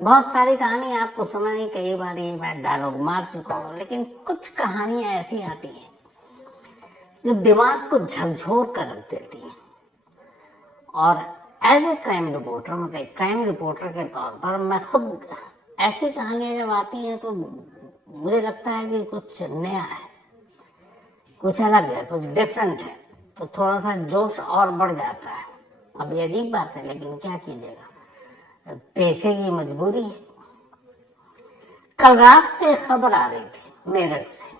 बहुत सारी कहानी आपको सुनाई, कई बार ये मैं डायलॉग मार चुका हूँ, लेकिन कुछ कहानियां ऐसी आती हैं जो दिमाग को झकझोर कर रख देती हैं। और एज ए क्राइम रिपोर्टर, मतलब क्राइम रिपोर्टर के तौर पर मैं खुद ऐसी कहानियां जब आती हैं तो मुझे लगता है कि कुछ नया है, कुछ अलग है, कुछ डिफरेंट है, तो थोड़ा सा जोश और बढ़ जाता है। अब ये अजीब बात है, लेकिन क्या कीजिएगा, पेशे की मजबूरी है। कल रात से खबर आ रही थी मेरठ से,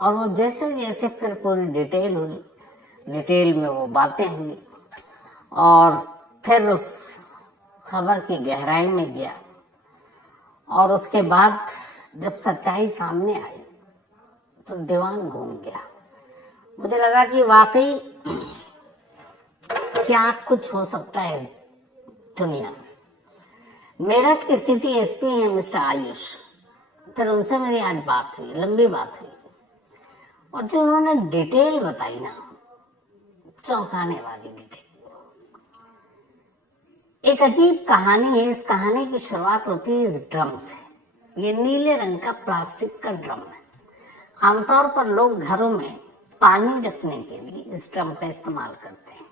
और वो जैसे जैसे फिर पूरी डिटेल हुई, डिटेल में वो बातें हुई, और फिर उस खबर की गहराई में गया, और उसके बाद जब सच्चाई सामने आई तो दीवान घूम गया। मुझे लगा कि वाकई क्या कुछ हो सकता है दुनिया में। मेरठ के सिटी एसपी हैं मिस्टर आयुष, फिर उनसे मेरी आज बात हुई, लंबी बात हुई, और जो उन्होंने डिटेल बताई ना, चौंकाने वाली डिटेल। एक अजीब कहानी है। इस कहानी की शुरुआत होती है इस ड्रम से। ये नीले रंग का प्लास्टिक का ड्रम है। आमतौर पर लोग घरों में पानी रखने के लिए इस ड्रम का इस्तेमाल करते हैं।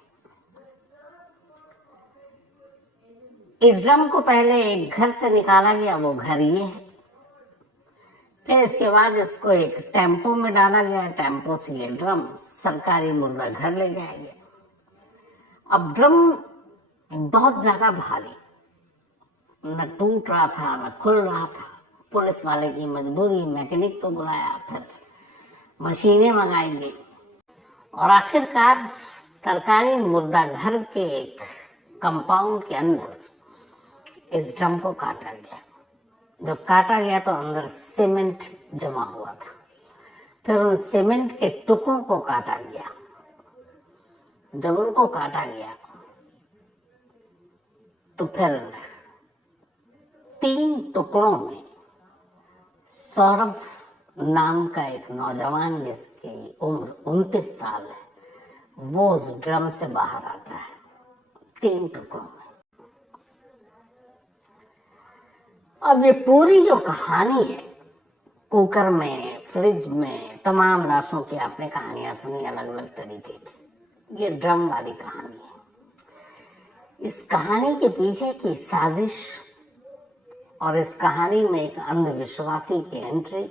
इस ड्रम को पहले एक घर से निकाला गया, वो घर ये है। फिर इसके बाद इसको एक टेम्पो में डाला गया, टेम्पो से ये ड्रम सरकारी मुर्दा घर ले जाया गया। अब ड्रम बहुत ज्यादा भारी, न टूट रहा था न खुल रहा था। पुलिस वाले की मजबूरी, मैकेनिक को बुलाया, फिर मशीनें मंगाई गई, और आखिरकार सरकारी मुर्दा घर के एक कंपाउंड के अंदर इस ड्रम को काटा गया। जब काटा गया तो अंदर सीमेंट जमा हुआ था। फिर उन सीमेंट के टुकड़ों को काटा गया। जब उनको काटा गया तो फिर 3 टुकड़ों में सौरभ नाम का एक नौजवान, जिसकी उम्र 29 साल है, वो उस ड्रम से बाहर आता है 3 टुकड़ों में। अब ये पूरी जो कहानी है, कुकर में, फ्रिज में, तमाम लाशों की आपने कहानियां सुनी अलग अलग तरीके की। ये ड्रम वाली कहानी है। इस कहानी के पीछे की साजिश और इस कहानी में एक अंधविश्वासी की एंट्री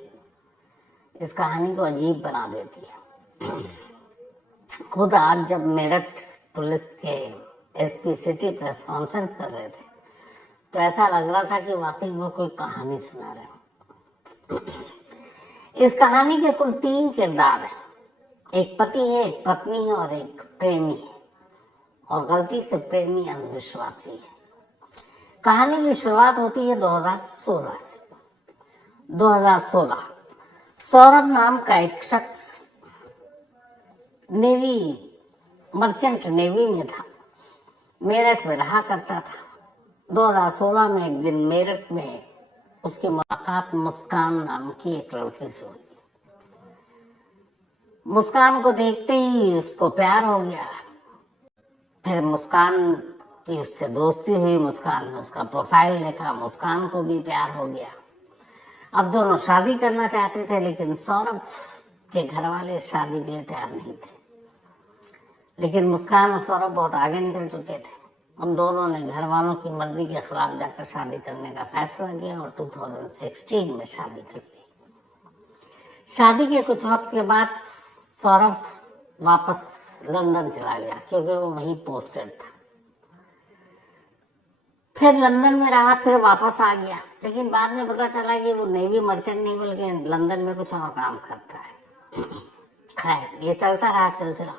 इस कहानी को अजीब बना देती है। खुद आज जब मेरठ पुलिस के एसपी सिटी प्रेस कॉन्फ्रेंस कर रहे थे तो ऐसा लग रहा था कि वाकई वो कोई कहानी सुना रहे हो। इस कहानी के कुल 3 किरदार हैं। एक पति है, एक पत्नी है और एक प्रेमी है, और गलती से प्रेमी अंधविश्वासी है। कहानी की शुरुआत होती है 2016 से। 2016 सौरभ नाम का एक शख्स नेवी, मर्चेंट नेवी में था, मेरठ में रहा करता था। 2016 में एक दिन मेरठ में उसकी मुलाकात मुस्कान नाम की एक लड़की से हुई। मुस्कान को देखते ही उसको प्यार हो गया। फिर मुस्कान की उससे दोस्ती हुई, मुस्कान ने उसका प्रोफाइल देखा, मुस्कान को भी प्यार हो गया। अब दोनों शादी करना चाहते थे, लेकिन सौरभ के घर वाले शादी के लिए तैयार नहीं थे। लेकिन मुस्कान और सौरभ बहुत आगे निकल चुके थे। उन दोनों ने घर वालों की मर्जी के खिलाफ जाकर शादी करने का फैसला किया और 2016 में शादी कर ली। शादी के कुछ वक्त के बाद सौरभ वापस लंदन चला गया, क्योंकि वो वहीं पोस्टेड था। फिर लंदन में रहा, फिर वापस आ गया, लेकिन बाद में पता चला कि वो नेवी मर्चेंट नहीं बल्कि लंदन में कुछ और काम करता है। खैर, ये चलता रहा सिलसिला।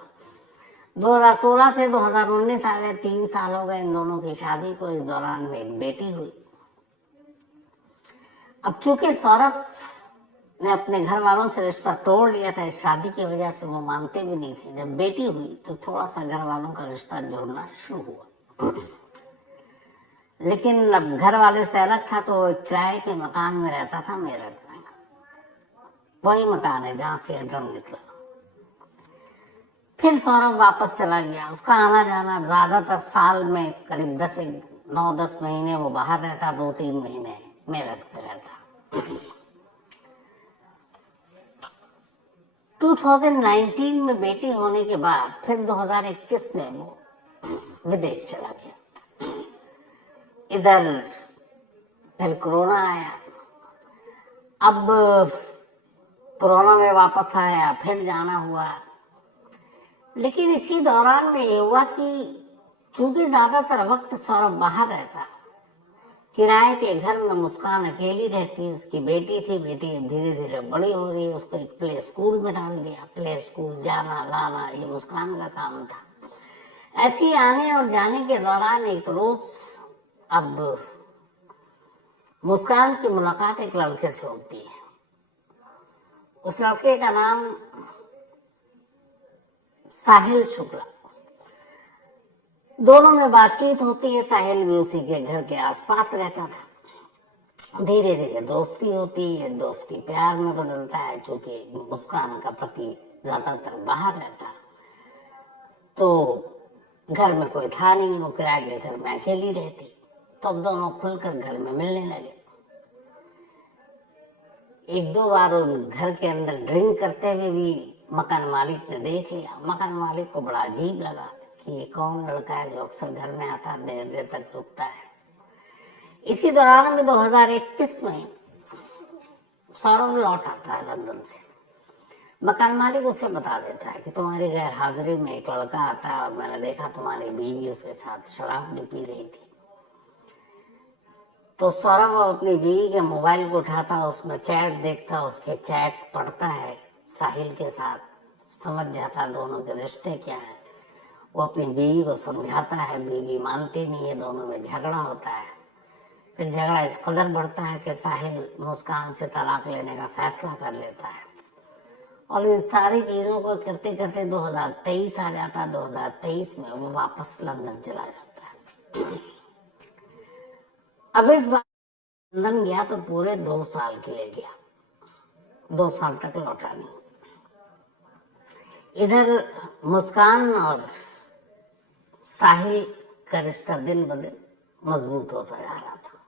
2016 से 2019 आ गए, 3 साल हो गए इन दोनों की शादी को। इस दौरान में एक बेटी हुई। अब चूंकि सौरभ ने अपने घर वालों से रिश्ता तोड़ लिया था, इस शादी की वजह से वो मानते भी नहीं थे। जब बेटी हुई तो थोड़ा सा घर वालों का रिश्ता जोड़ना शुरू हुआ। लेकिन अब घर वाले से अलग था, तो वो किराए के मकान में रहता था मेरठ में। वही मकान है जहां से ड्रम निकला। फिर सौरभ वापस चला गया। उसका आना जाना ज्यादातर साल में करीब 10 9-10 महीने वो बाहर रहता, 2-3 महीने मेरठ में रहता। 2019 में बेटी होने के बाद फिर 2021 में वो विदेश चला गया। इधर फिर कोरोना आया, अब कोरोना में वापस आया, फिर जाना हुआ। लेकिन इसी दौरान में ये हुआ कि चूंकि ज्यादातर वक्त सौरभ बाहर रहता, किराए के घर में मुस्कान अकेली रहती, उसकी बेटी थी, बेटी धीरे धीरे बड़ी हो रही, उसको एक प्ले स्कूल में डाल दिया। प्ले स्कूल जाना लाना ये मुस्कान का काम था। ऐसी आने और जाने के दौरान एक रोज अब मुस्कान की मुलाकात एक लड़के से होती है। उस लड़के का नाम साहिल शुक्ला। दोनों में बातचीत होती है, साहिल भी उसी के घर के आसपास रहता था। धीरे धीरे दोस्ती होती है, दोस्ती प्यार में बदलता है। चूंकि मुस्कान का पति ज्यादातर बाहर रहता, तो घर में कोई था नहीं, वो किराए के घर में अकेली रहती, तो अब दोनों खुलकर घर में मिलने लगे। 1-2 बार घर के अंदर ड्रिंक करते हुए भी मकान मालिक ने देख लिया। मकान मालिक को बड़ा अजीब लगा कि ये कौन लड़का है जो अक्सर घर में आता, देर देर तक रुकता है। इसी दौरान में 2021 में सौरभ लौट आता है लंदन से। मकान मालिक उसे बता देता है कि तुम्हारी गैर हाजिरी में एक लड़का आता है और मैंने देखा तुम्हारी बीवी उसके साथ शराब भी पी रही थी। तो सौरभ अपनी बीवी के मोबाइल को उठाता, उसमें चैट देखता, उसके चैट पढ़ता है साहिल के साथ, समझ जाता दोनों के रिश्ते क्या है। वो अपनी बीवी को समझाता है, बीवी मानती नहीं है, दोनों में झगड़ा होता है। फिर झगड़ा इस कदर बढ़ता है कि साहिल मुस्कान से तलाक लेने का फैसला कर लेता है। और इन सारी चीजों को करते करते 2023 आ जाता। 2023 में वो वापस लंदन चला जाता है। अब इस बार लंदन गया तो पूरे 2 साल के लिए गया, 2 साल तक लौटा नहीं। इधर मुस्कान और साहिल का रिश्ता दिन ब दिन मजबूत होता जा रहा था।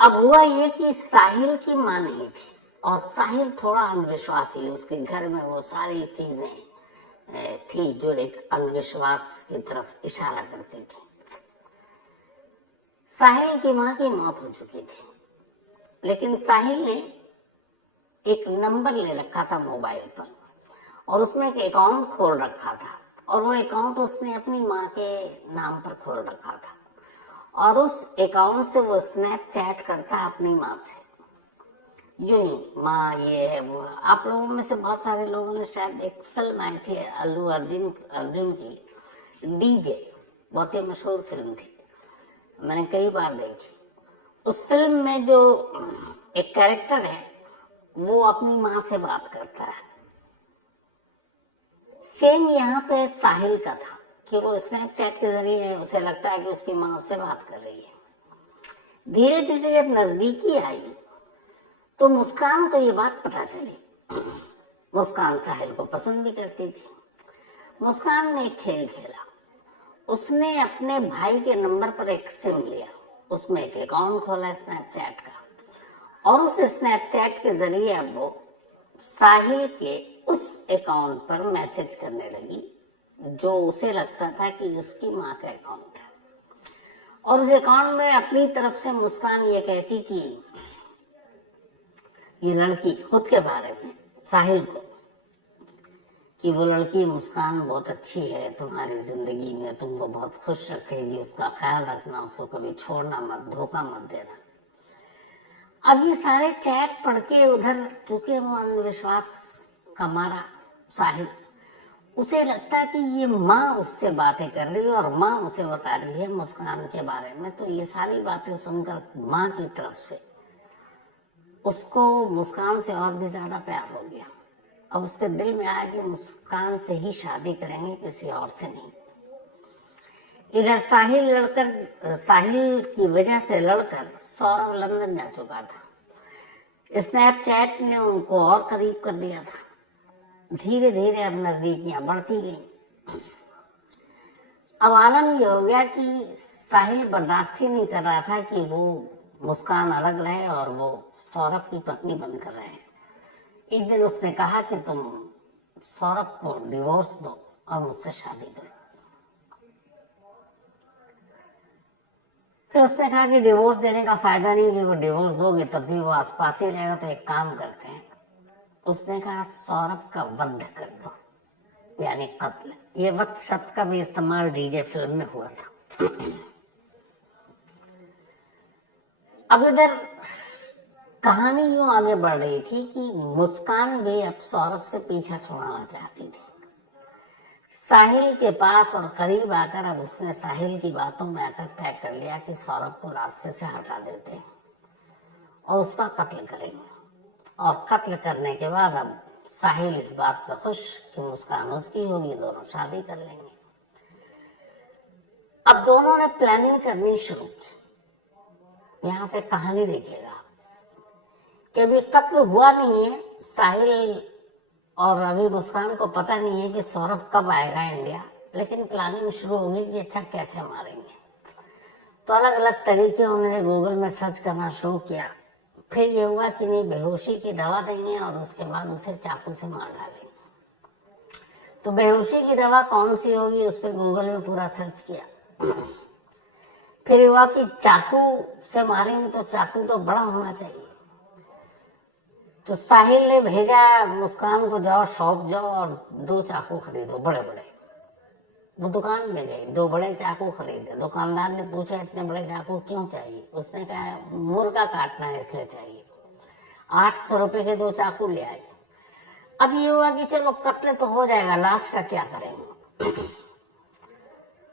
अब हुआ ये कि साहिल की मां नहीं थी और साहिल थोड़ा अंधविश्वासी, उसके घर में वो सारी चीजें थी जो एक अंधविश्वास की तरफ इशारा करती थी। साहिल की मां की मौत हो चुकी थी, लेकिन साहिल ने एक नंबर ले रखा था मोबाइल पर और उसमें एक अकाउंट खोल रखा था, और वो अकाउंट उसने अपनी मां के नाम पर खोल रखा था। और उस अकाउंट से वो स्नैपचैट करता अपनी मां से, यूं ही माँ ये है वो। आप लोगों में से बहुत सारे लोगों ने शायद एक फिल्म आई थी अल्लू अर्जुन की, डीजे, बहुत ही मशहूर फिल्म थी, मैंने कई बार देखी। उस फिल्म में जो एक कैरेक्टर है वो अपनी माँ से बात करता है। सेम यहाँ पे साहिल का था कि वो स्नैपचैट के जरिए उसे लगता है कि उसकी माँ उससे बात कर रही है। धीरे धीरे जब नजदीकी आई तो मुस्कान को ये बात पता चली। मुस्कान साहिल को पसंद भी करती थी। मुस्कान ने एक खेल खेला, उसने अपने भाई के नंबर पर एक सिम लिया, उसमें एक अकाउंट खोला स्नैपचैट का, और उस स्नैपचैट के जरिए अब वो साहिल के उस अकाउंट पर मैसेज करने लगी जो उसे लगता था कि इसकी माँ का अकाउंट है। और उस अकाउंट में अपनी तरफ से मुस्कान ये कहती कि ये लड़की खुद के बारे में साहिल को, कि वो लड़की मुस्कान बहुत अच्छी है, तुम्हारी जिंदगी में तुमको बहुत खुश रखेगी, उसका ख्याल रखना, उसको कभी छोड़ना मत, धोखा मत देना। अब ये सारे चैट पढ़ के उधर, चूंकि वो अंधविश्वास का मारा साहिल, उसे लगता है कि ये माँ उससे बातें कर रही है और माँ उसे बता रही है मुस्कान के बारे में। तो ये सारी बातें सुनकर माँ की तरफ से उसको मुस्कान से और भी ज्यादा प्यार हो गया। अब उसके दिल में आया कि मुस्कान से ही शादी करेंगे, किसी और से नहीं। इधर साहिल की वजह से लड़कर सौरभ लंदन जा चुका था। स्नैपचैट ने उनको और करीब कर दिया था। धीरे धीरे अब नजदीकियां बढ़ती गई। अब आलम ये हो गया कि साहिल बर्दाश्त ही नहीं कर रहा था कि वो मुस्कान अलग रहे और वो सौरभ की पत्नी बनकर रहे। एक दिन उसने कहा कि तुम सौरभ को डिवोर्स दो और मुझसे शादी करो। फिर उसने कहा कि डिवोर्स देने का फायदा नहीं, कि वो डिवोर्स दोगे तब भी वो आसपास ही रहेगा, तो एक काम करते हैं। उसने कहा सौरभ का वध कर दो, यानी कत्ल। ये वक्त शब्द का भी इस्तेमाल डीजे फिल्म में हुआ था। अब इधर कहानी यूं आगे बढ़ रही थी कि मुस्कान भी अब सौरभ से पीछा छुड़ाना चाहती थी। साहिल के पास और करीब आकर अब उसने साहिल की बातों में आकर तय कर लिया कि सौरभ को रास्ते से हटा देते हैं और उसका कत्ल करेंगे। और कत्ल करने के बाद अब साहिल इस बात पर खुश कि मुस्कान उसकी होगी, दोनों शादी कर लेंगे। अब दोनों ने प्लानिंग करनी शुरू की। यहां से कहानी देखिएगा कि अभी कत्ल हुआ नहीं है, साहिल और अभी मुस्कान को पता नहीं है कि सौरभ कब आएगा इंडिया, लेकिन प्लानिंग शुरू होगी कि अच्छा कैसे मारेंगे। तो अलग अलग तरीके उन्होंने गूगल में सर्च करना शुरू किया। फिर ये हुआ कि नहीं, बेहोशी की दवा देंगे और उसके बाद उसे चाकू से मार डालेंगे। तो बेहोशी की दवा कौन सी होगी, उस पर गूगल में पूरा सर्च किया। फिर हुआ कि चाकू से मारेंगे तो चाकू तो बड़ा होना चाहिए। तो साहिल ने भेजा मुस्कान को, जाओ शॉप जाओ और 2 चाकू खरीदो बड़े बड़े। वो दुकान में गई, 2 बड़े चाकू खरीदे। दुकानदार ने पूछा इतने बड़े चाकू क्यों चाहिए? उसने कहा मुर्गा काटना है इसलिए चाहिए। 800 रुपए के 2 चाकू ले आई। अब ये हुआ कि चलो कत्ल तो हो जाएगा, लाश का क्या करेंगे।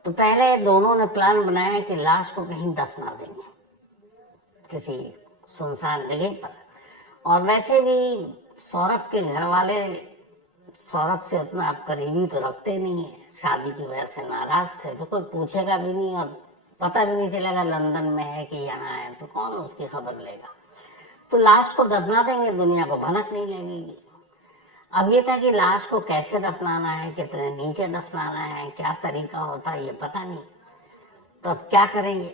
तो पहले दोनों ने प्लान बनाया कि लाश को कहीं दफना देंगे किसी सुनसान जगह पर। और वैसे भी सौरभ के घर वाले सौरभ से उतना करीबी तो रखते नहीं है, शादी की वजह से नाराज थे, तो कोई पूछेगा भी नहीं और पता भी नहीं चलेगा लंदन में है कि यहाँ है, तो कौन उसकी खबर लेगा। तो लाश को दफना देंगे, दुनिया को भनक नहीं लगेगी। अब ये था कि लाश को कैसे दफनाना है, कितने नीचे दफनाना है, क्या तरीका होता है, ये पता नहीं। तो अब क्या करेंगे?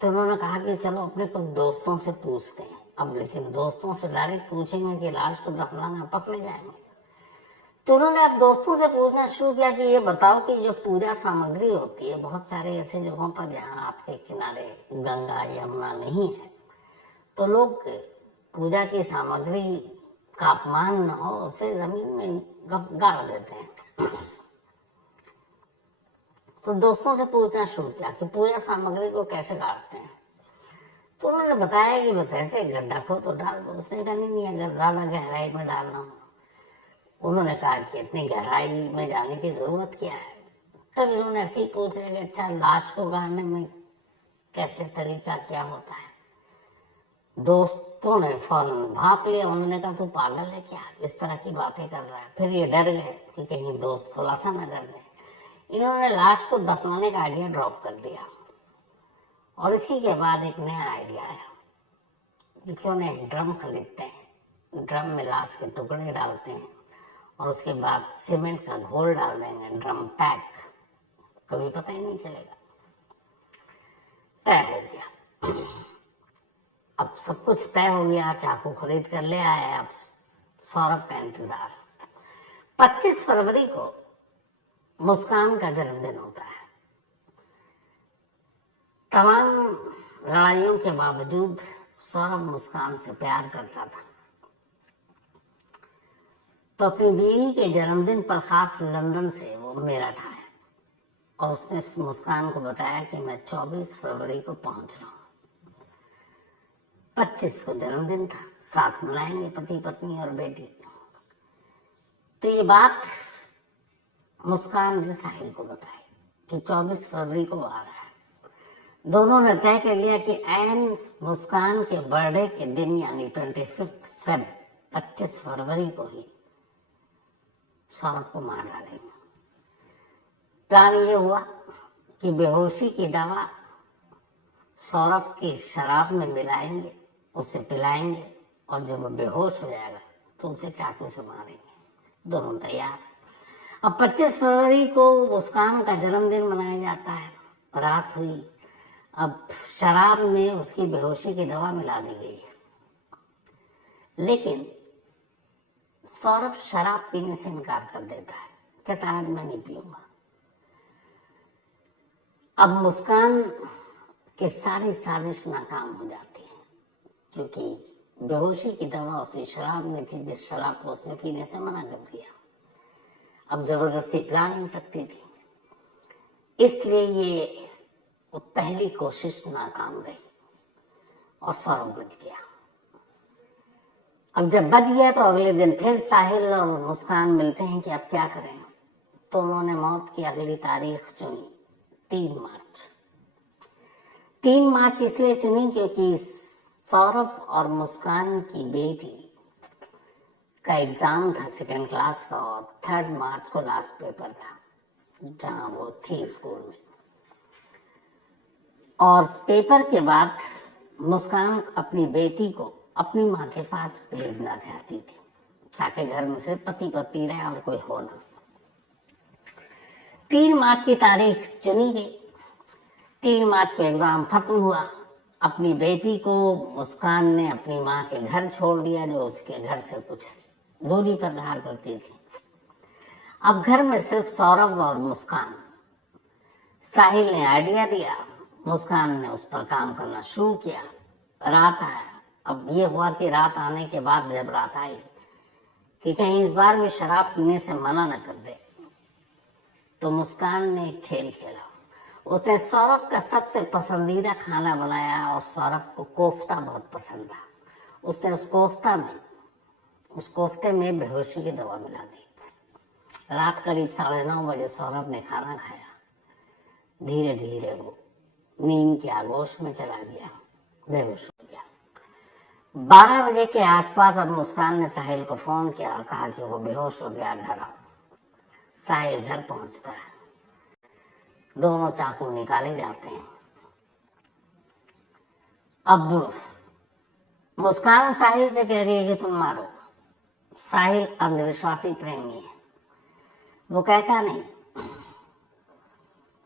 तो उन्होंने कहा कि चलो अपने कुछ दोस्तों से पूछते हैं। अब लेकिन दोस्तों से डायरेक्ट पूछेंगे कि लाश को दफनाना, पकड़े जाएंगे। तो उन्होंने अब दोस्तों से पूछना शुरू किया कि ये बताओ कि जो पूजा सामग्री होती है, बहुत सारे ऐसे जगहों पर जहाँ आपके किनारे गंगा यमुना नहीं है, तो लोग पूजा की सामग्री का अपमान न हो, उसे जमीन में गाड़ देते हैं। तो दोस्तों से पूछना शुरू किया कि पूजा सामग्री को कैसे गाड़ते हैं। तो उन्होंने बताया कि बस ऐसे गड्ढा खो तो डाल दो। उसने कहा नहीं, अगर ज्यादा गहराई में डालना हो। उन्होंने कहा कि इतनी गहराई में जाने की जरूरत क्या है। तब इन्होंने ऐसे ही पूछ लिया कि अच्छा लाश को गाड़ने में कैसे तरीका क्या होता है। दोस्तों ने फौरन भाप लिया। उन्होंने कहा तू पागल है क्या, इस तरह की बातें कर रहा है। फिर ये डर गए कि कहीं दोस्त खुलासा न कर दे। इन्होंने लाश को दफनाने का आइडिया ड्रॉप कर दिया। और इसी के बाद एक नया आइडिया आया कि क्यों ना एक ड्रम खरीदते हैं, ड्रम में लाश के टुकड़े डालते हैं और उसके बाद सीमेंट का घोल डाल देंगे, ड्रम पैक, कभी पता ही नहीं चलेगा। तय हो गया। अब सब कुछ तय हो गया, चाकू खरीद कर ले आए। अब सौरभ का इंतजार। 25 फरवरी को मुस्कान का जन्मदिन होता है। तमाम लड़ाइयों के बावजूद सौरभ मुस्कान से प्यार करता था। तो अपनी बीवी के जन्मदिन पर खास लंदन से वो मेरठ आया और उसने मुस्कान को बताया कि मैं 24 फरवरी को पहुंच रहा हूं। 25 को जन्मदिन था, साथ मनाएंगे पति पत्नी और बेटी। तो ये बात मुस्कान ने साहिल को बताई कि 24 फरवरी को आ रहा है। दोनों ने तय कर लिया कि ऐन मुस्कान के बर्थडे के दिन यानी 25 फरवरी को ही सौरभ को मार डालेंगे। प्लान ये हुआ कि बेहोशी की दवा सौरभ की शराब में मिलाएंगे, उसे पिलाएंगे और जब वो बेहोश हो जाएगा तो उसे चाकू से मारेंगे। दोनों तैयार। अब 25 फरवरी को मुस्कान का जन्मदिन मनाया जाता है। रात हुई, अब शराब में उसकी बेहोशी की दवा मिला दी गई है, लेकिन सौरभ शराब पीने से इनकार कर देता है, कहता आज मैं नहीं पीऊंगा। अब मुस्कान की सारी साजिश नाकाम हो जाती है, क्योंकि बेहोशी की दवा उसी शराब में थी जिस शराब को उसने पीने से मना कर दिया। अब जबरदस्ती पिला नहीं सकती थी, इसलिए ये पहली कोशिश नाकाम रही और सौरभ बच गया। अब जब बच गया तो अगले दिन फिर साहिल और मुस्कान मिलते हैं कि अब क्या करें, तो उन्होंने मौत की अगली तारीख चुनी, 3 मार्च। 3 मार्च इसलिए चुनी क्योंकि सौरभ और मुस्कान की बेटी का एग्जाम था 2nd क्लास का, और 3 मार्च को लास्ट पेपर था जहां वो थी स्कूल में। और पेपर के बाद मुस्कान अपनी बेटी को अपनी माँ के पास भेजना चाहती थी, ताकि घर में सिर्फ पति पत्नी रहे और कोई हो ना। 3 मार्च की तारीख चुनी गई। 3 मार्च को एग्जाम खत्म हुआ। अपनी बेटी को मुस्कान ने अपनी माँ के घर छोड़ दिया, जो उसके घर से कुछ दूरी पर रहा करती थी। अब घर में सिर्फ सौरभ और मुस्कान। साहिल ने आइडिया दिया, मुस्कान ने उस पर काम करना शुरू किया। रात आया। अब ये हुआ कि रात आने के बाद जब रात आई कि कहीं इस बार भी शराब पीने से मना न कर दे, तो मुस्कान ने खेल खेला। उसने सौरभ का सबसे पसंदीदा खाना बनाया और सौरभ को कोफ्ता बहुत पसंद था। उसने उस कोफ्ते में बेहोशी की दवा मिला दी। रात करीब 9:30 बजे सौरभ ने खाना खाया। धीरे धीरे वो नींद के आगोश में चला गया, बेहोश हो गया। 12 बजे के आसपास अब मुस्कान ने साहिल को फोन किया और कहा कि वो बेहोश हो गया, घर आओ। साहिल घर पहुंचता है। दोनों चाकू निकाले जाते हैं। अब मुस्कान साहिल से कह रही है कि तुम मारो। साहिल अंधविश्वासी प्रेमी है, वो कहता नहीं।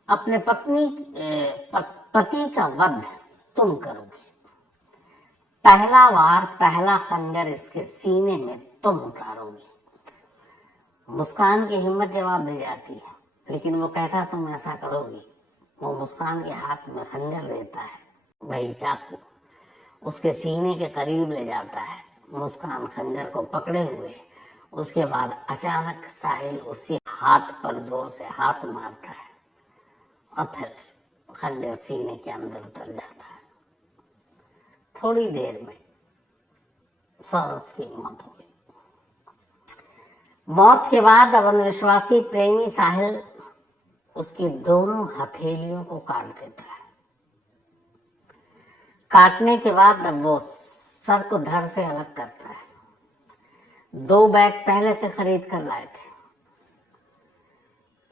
अपने पति का वध तुम करोगे। पहला वार, पहला खंजर इसके सीने में तुम उतारोगे। मुस्कान की हिम्मत जवाब दे जाती है, लेकिन वो कहता तुम ऐसा करोगी। वो मुस्कान के हाथ में खंजर देता है, वही चाकू उसके सीने के करीब ले जाता है। मुस्कान खंजर को पकड़े हुए, उसके बाद अचानक साहिल उसी हाथ पर जोर से हाथ मारता है और फिर खंजर सीने के अंदर उतर जाता है। थोड़ी देर में सौरभ की मौत हो गई। मौत के बाद अब अंधविश्वासी प्रेमी साहिल उसकी दोनों हथेलियों को काट देता है। काटने के बाद अब वो सर को धड़ से अलग करता है। 2 बैग पहले से खरीद कर लाए थे।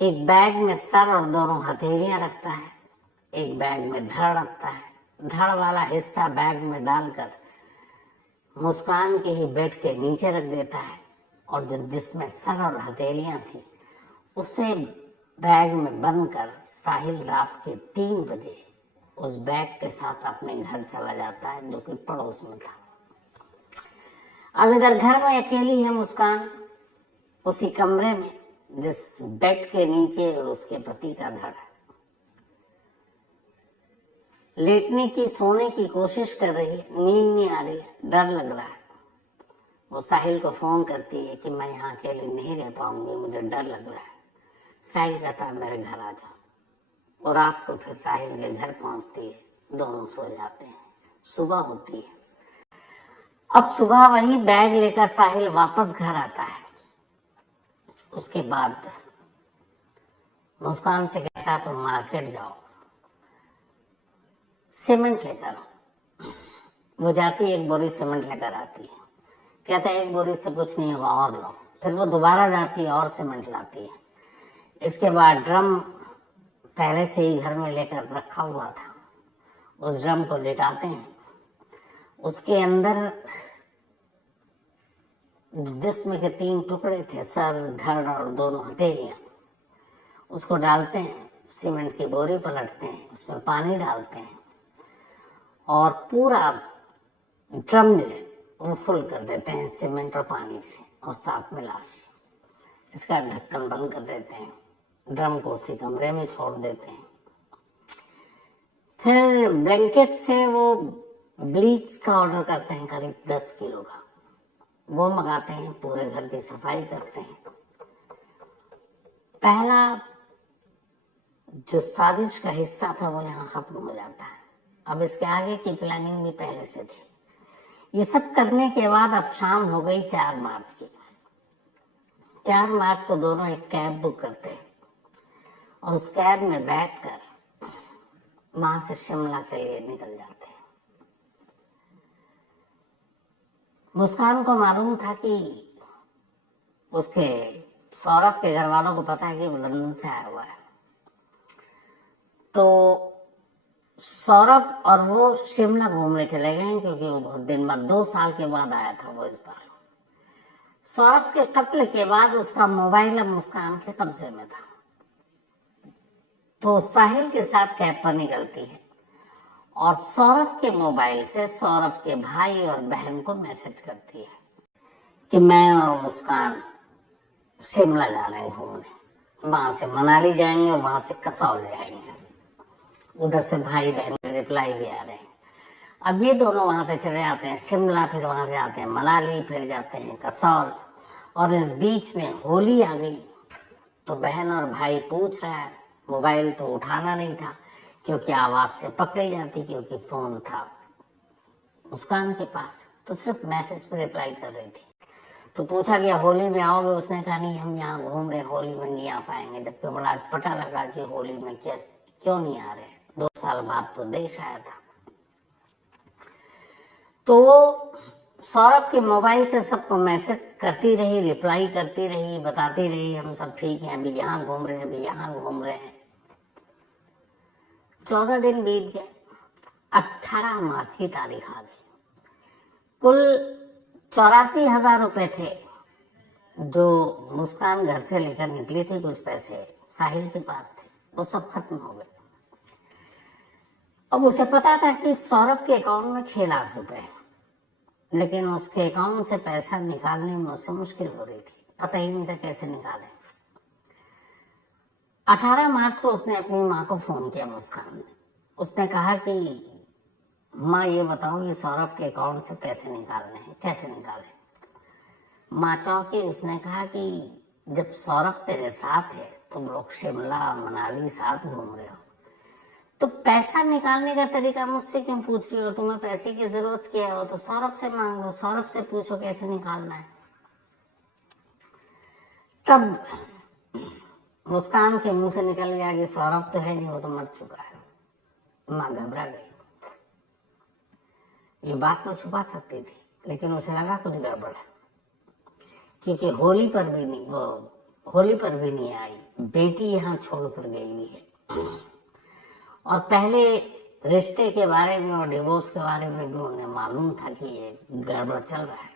एक बैग में सर और दोनों हथेलियां रखता है, एक बैग में धड़ रखता है। धड़ वाला हिस्सा बैग में डालकर मुस्कान के ही बेड के नीचे रख देता है, और जो जिसमें सर और हथेलियां थी उसे बैग में बंद कर साहिल रात के 3 बजे उस बैग के साथ अपने घर चला जाता है, जो कि पड़ोस में था। अब इधर घर में अकेली है मुस्कान, उसी कमरे में जिस बेड के नीचे उसके पति का धड़ है। लेटने की, सोने की कोशिश कर रही है, नींद नहीं आ रही है, डर लग रहा है। वो साहिल को फोन करती है कि मैं यहाँ अकेले नहीं रह पाऊंगी, मुझे डर लग रहा है। साहिल कहता है मेरे घर आ जाओ। और रात को फिर साहिल के घर पहुंचती है, दोनों सो जाते हैं। सुबह होती है। अब सुबह वही बैग लेकर साहिल वापस घर आता है। उसके बाद मुस्कान से कहता तुम मार्केट जाओ, सीमेंट लेकर आओ। वो जाती है, एक बोरी सीमेंट लेकर आती है। कहता है एक बोरी से कुछ नहीं होगा, और लो। फिर वो दोबारा जाती है और सीमेंट लाती है। इसके बाद ड्रम पहले से ही घर में लेकर रखा हुआ था, उस ड्रम को लेटाते हैं। उसके अंदर जिसमें के 3 टुकड़े थे, सर, धड़ और दोनों हथेलियां, उसको डालते हैं, सीमेंट की बोरी पलटते हैं, उसमें पानी डालते हैं और पूरा ड्रम जो है वो फुल कर देते हैं सीमेंट और पानी से, और साथ में लाश। इसका ढक्कन बंद कर देते हैं, ड्रम को उसी कमरे में छोड़ देते हैं। फिर ब्लैंकेट से वो ब्लीच का ऑर्डर करते हैं, करीब 10 किलो का, वो मंगाते हैं, पूरे घर की सफाई करते हैं। पहला जो साजिश का हिस्सा था वो यहाँ खत्म हो जाता है। अब इसके आगे की प्लानिंग भी पहले से थी। ये सब करने के बाद अब शाम हो गई 4 मार्च की। 4 मार्च को दोनों एक कैब बुक करते हैं और उस कैब में बैठकर वहां से शिमला के लिए निकल जाते हैं। मुस्कान को मालूम था कि उसके सौरभ के घर वालों को पता है कि वो लंदन से आया हुआ है, तो सौरभ और वो शिमला घूमने चले गए, क्योंकि वो बहुत दिन बाद, 2 साल के बाद आया था वो इस बार। सौरभ के कत्ल के बाद उसका मोबाइल अब मुस्कान के कब्जे में था, तो साहिल के साथ कैब पर निकलती है और सौरभ के मोबाइल से सौरभ के भाई और बहन को मैसेज करती है कि मैं और मुस्कान शिमला जा रहे हैं घूमने, वहां से मनाली जाएंगे और वहां से कसौल जाएंगे। उधर से भाई बहन के रिप्लाई भी आ रहे हैं। अब ये दोनों वहां से चले जाते हैं शिमला, फिर वहां से आते हैं मनाली, फिर जाते हैं कसौल, और इस बीच में होली आ गई। तो बहन और भाई पूछ रहा है, मोबाइल तो उठाना नहीं था क्योंकि आवाज से पकड़ी जाती, क्योंकि फोन था मुस्कान के पास, तो सिर्फ मैसेज पर रिप्लाई कर रही थी। तो पूछा गया होली में आओगे? उसने कहा नहीं, हम यहाँ घूम रहे, होली में नहीं आ पाएंगे। जबकि बड़ा अटपटा लगा कि होली में क्यों नहीं आ रहे, 2 साल बाद तो देश आया था। तो सौरभ के मोबाइल से सबको मैसेज करती रही, रिप्लाई करती रही, बताती रही हम सब ठीक हैं, अभी यहाँ घूम रहे हैं, अभी यहाँ घूम रहे हैं। 14 दिन बीत गए, 18 मार्च की तारीख आ गई। कुल 84,000 रुपए थे जो मुस्कान घर से लेकर निकली थी, कुछ पैसे साहिल के पास थे, वो सब खत्म हो गए। अब उसे पता था कि सौरभ के अकाउंट में 6 लाख रुपए है, लेकिन उसके अकाउंट से पैसा निकालने में उससे मुश्किल हो रही थी, पता ही नहीं था कैसे निकाले। 18 मार्च को उसने अपनी माँ को फोन किया मुस्कान ने। उसने कहा कि माँ ये बताओ, ये सौरभ के अकाउंट से पैसे निकालने हैं, कैसे निकाले? माँ चौंकी। उसने कहा कि जब सौरभ तेरे साथ है, तुम लोग शिमला मनाली साथ घूम रहे हो, तो पैसा निकालने का तरीका मुझसे क्यों पूछ रही हो? तुम्हें पैसे की जरूरत क्या हो तो सौरभ से मांग लो, सौरभ से पूछो कैसे निकालना है। तब मुस्कान के मुंह से निकल गया कि सौरभ तो है नहीं, वो तो मर चुका है। माँ घबरा गई। ये बात वो छुपा सकती थी, लेकिन उसे लगा कुछ गड़बड़ है, क्योंकि होली पर भी नहीं आई, बेटी यहाँ छोड़कर गई हुई है। और पहले रिश्ते के बारे में और डिवोर्स के बारे में भी उन्हें मालूम था कि ये गड़बड़ चल रहा है।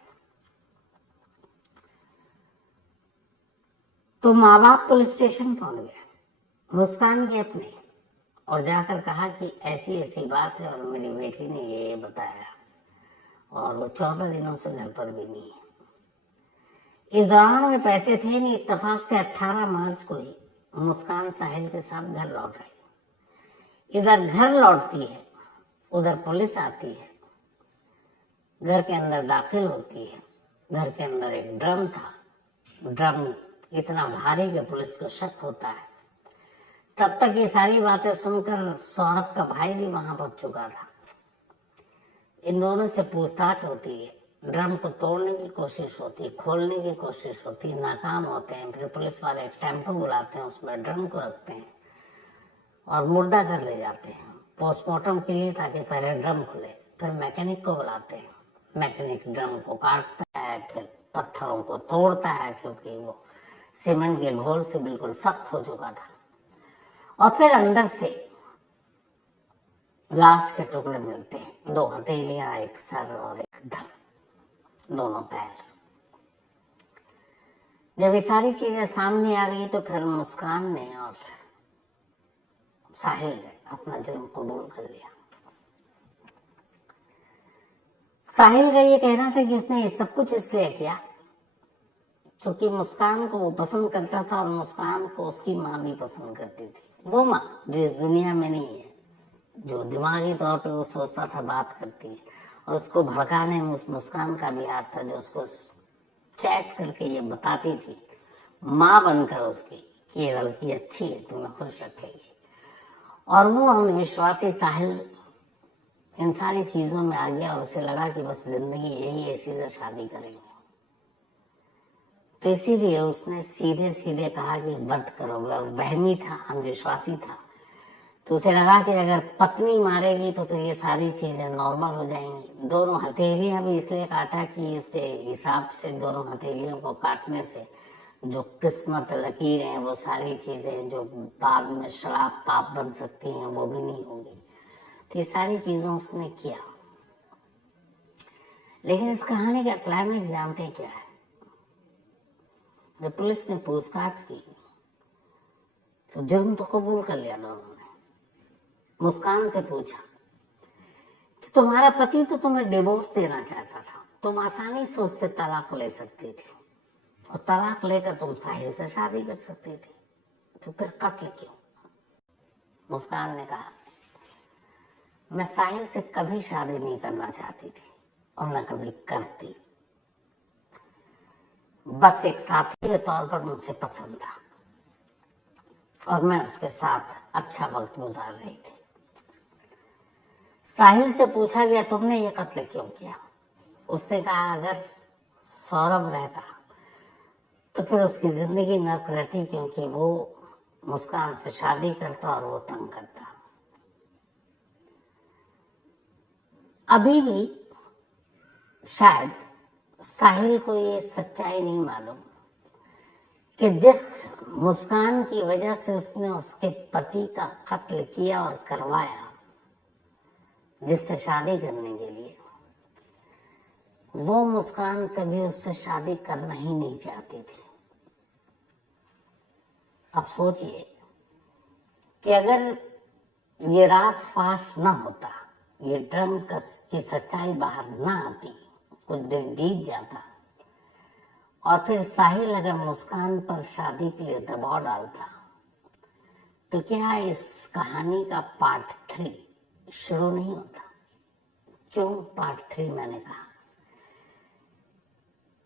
तो माँ बाप पुलिस स्टेशन पहुंच गए, मुस्कान के अपने, और जाकर कहा कि ऐसी ऐसी बात है और मेरी बेटी ने ये बताया, और वो 14 दिनों से घर पर भी नहीं है। इस दौरान में पैसे थे नहीं। इत्तेफाक से 18 मार्च को ही मुस्कान साहिल के साथ घर लौट आई। इधर घर लौटती है, उधर पुलिस आती है, घर के अंदर दाखिल होती है। घर के अंदर एक ड्रम था, ड्रम इतना भारी कि पुलिस को शक होता है। तब तक ये सारी बातें सुनकर सौरभ का भाई भी वहां पहुंच चुका था। इन दोनों से पूछताछ होती है, ड्रम को तोड़ने की कोशिश होती है, खोलने की कोशिश होती है, नाकाम होते हैं। फिर पुलिस वाले टेम्पो बुलाते हैं, उसमें ड्रम को रखते हैं और मुर्दा घर ले जाते हैं पोस्टमार्टम के लिए, ताकि पहले ड्रम खुले। फिर मैकेनिक को बुलाते हैं, मैकेनिक ड्रम को काटता है, फिर पत्थरों को तोड़ता है, क्योंकि वो सीमेंट के घोल से बिल्कुल सख्त हो चुका था। और फिर अंदर से लाश के टुकड़े मिलते हैं, 2 हथेलियां, एक सर और एक धड़, दोनों पैर। जब ये सारी चीजें सामने आ गई तो फिर मुस्कान ने और साहिल ने अपना जुर्म कबूल कर लिया। साहिल का ये कहना था कि उसने ये सब कुछ इसलिए किया क्योंकि मुस्कान को वो पसंद करता था और मुस्कान को उसकी माँ भी पसंद करती थी। वो माँ जो इस दुनिया में नहीं है, जो दिमागी तौर पे वो सोचता था बात करती है, और उसको भड़काने में उस मुस्कान का भी हाथ था, जो उसको चैट करके ये बताती थी माँ बनकर उसकी कि ये लड़की अच्छी है, तुम्हें खुश रखेगी। और वो अंधविश्वासी साहिल इन सारी चीजों में आ गया और उसे लगा कि बस जिंदगी यही है, इसी से शादी करेंगे। तो इसीलिए उसने सीधे सीधे कहा कि बंद करोगे, और वहमी था, अंधविश्वासी था, तो उसे लगा कि अगर पत्नी मारेगी तो फिर ये सारी चीजें नॉर्मल हो जाएंगी। दोनों हथेलियां भी इसलिए काटा कि उसके हिसाब से दोनों हथेलियों को काटने से जो किस्मत लकीर है वो सारी चीजें जो बाद में शराब पाप बन सकती हैं वो भी नहीं होगी। तो ये सारी चीजों उसने किया। लेकिन इस कहानी का क्लाइमेक्स जानते क्या है? जब पुलिस ने पूछताछ की तो जुर्म तो कबूल कर लिया दोनों ने। मुस्कान से पूछा कि तुम्हारा पति तो तुम्हें डिवोर्स देना चाहता था, तुम आसानी से उससे तलाक ले सकती थी, और तलाक लेकर तुम साहिल से शादी कर सकती थी, तो फिर कत्ल क्यों? मुस्कान ने कहा, मैं साहिल से कभी शादी नहीं करना चाहती थी और न कभी करती, बस एक साथी के तौर पर मुझसे पसंद था और मैं उसके साथ अच्छा वक्त गुजार रही थी। साहिल से पूछा गया तुमने ये कत्ल क्यों किया? उसने कहा अगर सौरभ रहता तो फिर उसकी जिंदगी नर्क रहती, क्योंकि वो मुस्कान से शादी करता और वो तंग करता। अभी भी शायद साहिल को ये सच्चाई नहीं मालूम कि जिस मुस्कान की वजह से उसने उसके पति का कत्ल किया और करवाया, जिससे शादी करने के लिए, वो मुस्कान कभी उससे शादी करना ही नहीं चाहती थी। अब सोचिए कि अगर ये राज फाश न होता, ये ड्रम की सच्चाई बाहर न आती, कुछ दिन बीत जाता और फिर साहिल अगर मुस्कान पर शादी के लिए दबाव डालता, तो क्या इस कहानी का पार्ट 3 शुरू नहीं होता? क्यों पार्ट 3 मैंने कहा?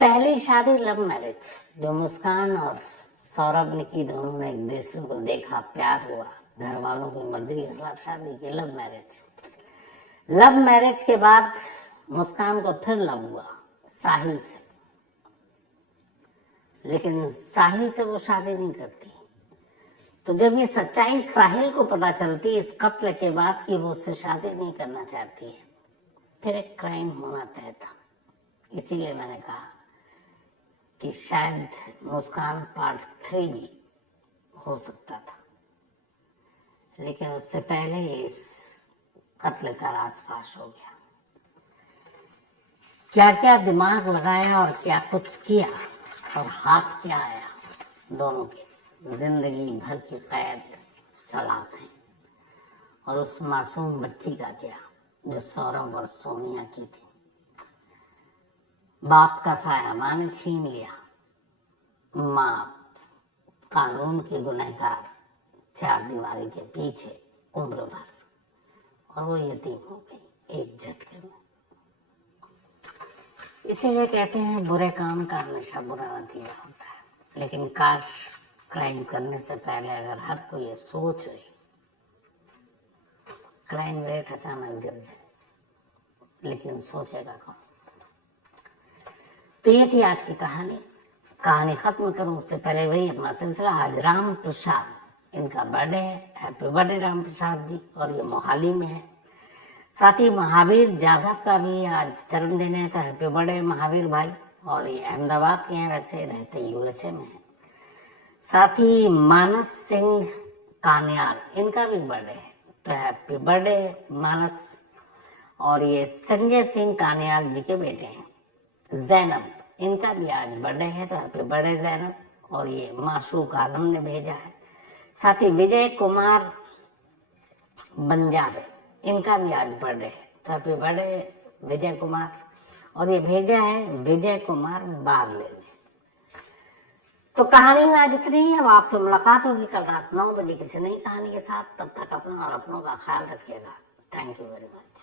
पहली शादी लव मैरिज जो मुस्कान और सौरभ ने की, दोनों ने एक दूसरे को देखा, प्यार हुआ, घर वालों की मर्जी के खिलाफ शादी की, लव मैरिज। लव मैरिज के बाद मुस्कान को फिर लव हुआ साहिल से, लेकिन साहिल से वो शादी नहीं करती। तो जब ये सच्चाई साहिल को पता चलती इस कत्ल के बाद कि वो उससे शादी नहीं करना चाहती है, फिर एक क्राइम होना तय था। इसीलिए मैंने कहा कि शायद मुस्कान पार्ट 3 भी हो सकता था, लेकिन उससे पहले इस कत्ल का राज फाश हो गया। क्या क्या दिमाग लगाया और क्या कुछ किया और हाथ क्या आया, दोनों की जिंदगी भर की कैद सलाखें। और उस मासूम बच्ची का क्या जो सौरभ और सोनिया की थी। बाप का साया माँ ने छीन लिया, माँ कानून की गुनहगार, 4 दीवारी के पीछे उम्र भर, और वो यतीम हो गई एक झटके में। इसीलिए कहते हैं बुरे काम का हमेशा बुरा नतीजा होता है। लेकिन काश क्राइम करने से पहले अगर हर कोई ये सोच ले, क्राइम रेट अचानक गिर जाए, लेकिन सोचेगा कौन? तो ये थी आज की कहानी। कहानी खत्म करूं उससे पहले वही अपना सिलसिला। आज राम प्रसाद इनका बर्थडे है, हैप्पी बर्थडे राम प्रसाद जी, और ये मोहाली में है। साथ ही महावीर जाधव का भी आज जन्मदिन है, तो हैप्पी बर्थडे महावीर भाई। और ये अहमदाबाद के हैं, वैसे रहते यूएसए में है। साथ ही मानस सिंह कान्याल, इनका भी बर्थडे है, तो हैप्पी बर्थडे मानस। और ये संजय सिंह कान्याल जी के बेटे हैं। जैनब, इनका भी आज बर्थडे है, तो हैप्पी बर्थडे जैनब। और ये माशूक आलम ने भेजा है। साथ ही विजय कुमार बंजारे, इनका भी आज बर्थडे है, तो हैप्पी बर्थडे विजय कुमार। और ये भेजा है विजय कुमार बारले ने। तो कहानी में आज इतनी ही। अब आपसे मुलाकात होगी कल रात 9 बजे किसी नई कहानी के साथ। तब तक अपना और अपनों का ख्याल रखिएगा। Thank you very much.